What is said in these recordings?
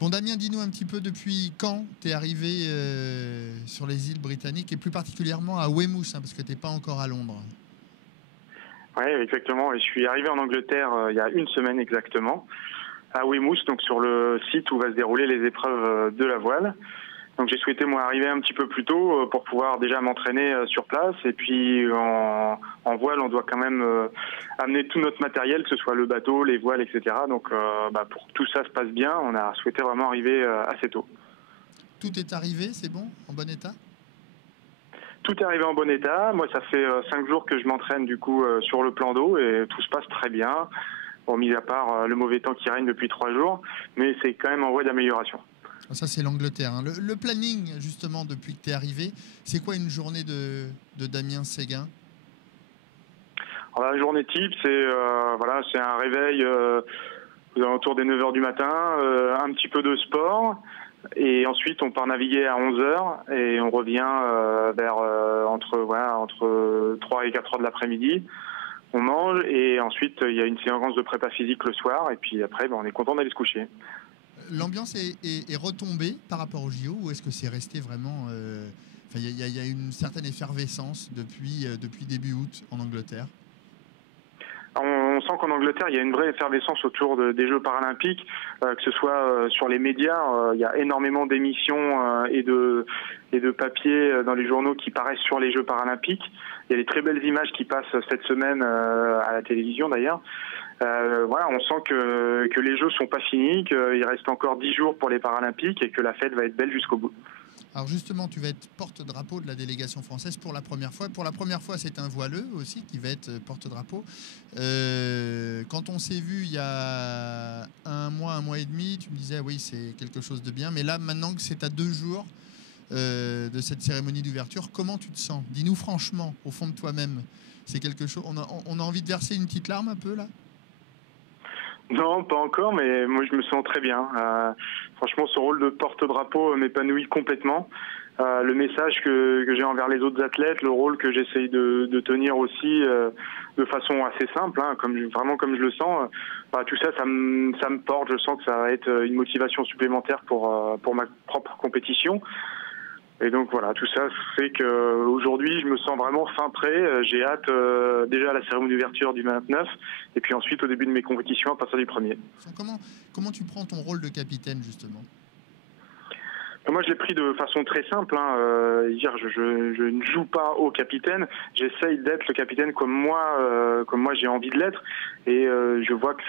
Bon, Damien, dis-nous un petit peu depuis quand tu es arrivé sur les îles britanniques et plus particulièrement à Weymouth, parce que tu n'es pas encore à Londres. Oui, exactement. Et je suis arrivé en Angleterre il y a une semaine exactement, à Weymouth, donc sur le site où va se dérouler les épreuves de la voile. Donc j'ai souhaité moi arriver un petit peu plus tôt pour pouvoir déjà m'entraîner sur place. Et puis en voile, on doit quand même amener tout notre matériel, que ce soit le bateau, les voiles, etc. Donc pour que tout ça se passe bien, on a souhaité vraiment arriver assez tôt. Tout est arrivé, c'est bon, en bon état? Tout est arrivé en bon état. Moi, ça fait 5 jours que je m'entraîne du coup sur le plan d'eau et tout se passe très bien. Bon, mis à part le mauvais temps qui règne depuis 3 jours, mais c'est quand même en voie d'amélioration. Ça, c'est l'Angleterre. Hein. Le planning, justement, depuis que tu es arrivé, c'est quoi une journée de Damien Séguin? Alors, la journée type, c'est un réveil aux alentours des 9h du matin, un petit peu de sport, et ensuite on part naviguer à 11h et on revient entre 3 et 4h de l'après-midi. On mange et ensuite il y a une séance de prépa physique le soir et puis après on est content d'aller se coucher. L'ambiance est retombée par rapport au JO ou est-ce que c'est resté vraiment... Il y a une certaine effervescence depuis début août en Angleterre? On sent qu'en Angleterre, il y a une vraie effervescence autour des Jeux paralympiques, que ce soit sur les médias. Il y a énormément d'émissions et de papiers dans les journaux qui paraissent sur les Jeux paralympiques. Il y a des très belles images qui passent cette semaine à la télévision d'ailleurs. On sent que les Jeux sont pas finis, qu'il reste encore 10 jours pour les Paralympiques et que la fête va être belle jusqu'au bout. Alors justement, tu vas être porte-drapeau de la délégation française pour la première fois. Pour la première fois, c'est un voileux aussi qui va être porte-drapeau. Quand on s'est vu il y a un mois et demi, tu me disais oui, c'est quelque chose de bien. Mais là, maintenant que c'est à 2 jours de cette cérémonie d'ouverture, comment tu te sens? Dis-nous franchement, au fond de toi-même. C'est quelque chose. On a envie de verser une petite larme un peu là? Non, pas encore, mais moi je me sens très bien. Franchement, ce rôle de porte-drapeau m'épanouit complètement. Le message que j'ai envers les autres athlètes, le rôle que j'essaye de tenir aussi de façon assez simple, comme je le sens, tout ça, ça me porte. Je sens que ça va être une motivation supplémentaire pour ma propre compétition. Et donc voilà, tout ça fait qu'aujourd'hui, je me sens vraiment fin prêt. J'ai hâte déjà à la cérémonie d'ouverture du 29 et puis ensuite au début de mes compétitions à partir du 1er. Comment tu prends ton rôle de capitaine justement? Moi, je l'ai pris de façon très simple. Je ne joue pas au capitaine. J'essaye d'être le capitaine comme moi j'ai envie de l'être. Et je vois que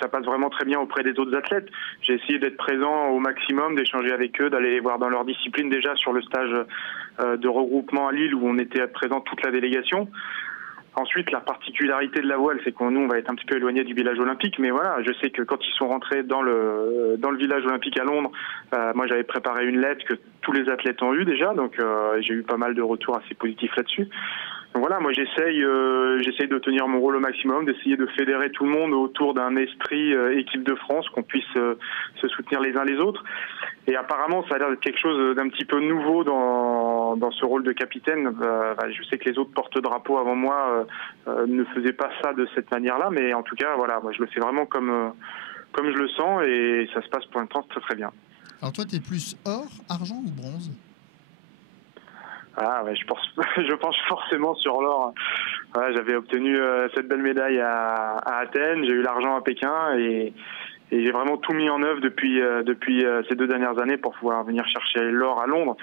ça passe vraiment très bien auprès des autres athlètes. J'ai essayé d'être présent au maximum, d'échanger avec eux, d'aller les voir dans leur discipline déjà sur le stage de regroupement à Lille où on était présent toute la délégation. Ensuite, la particularité de la voile, c'est qu'on va être un petit peu éloigné du village olympique, mais voilà, je sais que quand ils sont rentrés dans le village olympique à Londres, moi j'avais préparé une lettre que tous les athlètes ont eue déjà, donc j'ai eu pas mal de retours assez positifs là-dessus. Donc voilà, moi j'essaye de tenir mon rôle au maximum, d'essayer de fédérer tout le monde autour d'un esprit équipe de France, qu'on puisse se soutenir les uns les autres. Et apparemment, ça a l'air d'être quelque chose d'un petit peu nouveau dans ce rôle de capitaine. Je sais que les autres porte-drapeaux avant moi ne faisaient pas ça de cette manière-là, mais en tout cas, voilà, moi je le fais vraiment comme je le sens et ça se passe pour l'instant très très bien. Alors toi, tu es plus or, argent ou bronze? Je pense forcément sur l'or. J'avais obtenu cette belle médaille à Athènes, j'ai eu l'argent à Pékin et j'ai vraiment tout mis en œuvre depuis ces 2 dernières années pour pouvoir venir chercher l'or à Londres.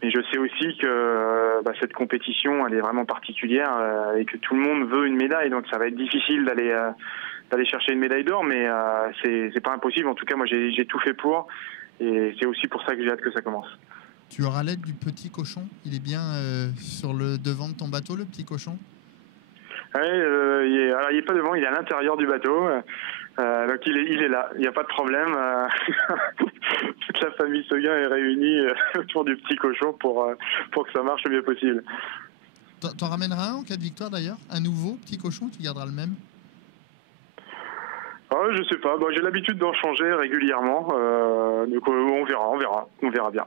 Mais je sais aussi que cette compétition, elle est vraiment particulière et que tout le monde veut une médaille, donc ça va être difficile d'aller chercher une médaille d'or, mais c'est pas impossible. En tout cas, moi j'ai tout fait pour et c'est aussi pour ça que j'ai hâte que ça commence. Tu auras l'aide du petit cochon? Il est bien sur le devant de ton bateau, le petit cochon? Oui, il n'est pas devant, il est à l'intérieur du bateau. Donc il est là, il n'y a pas de problème. Toute la famille Séguin est réunie autour du petit cochon pour que ça marche le mieux possible. T'en ramèneras un en cas de victoire d'ailleurs? Un nouveau petit cochon, tu garderas le même? Je sais pas, j'ai l'habitude d'en changer régulièrement. Donc on verra bien.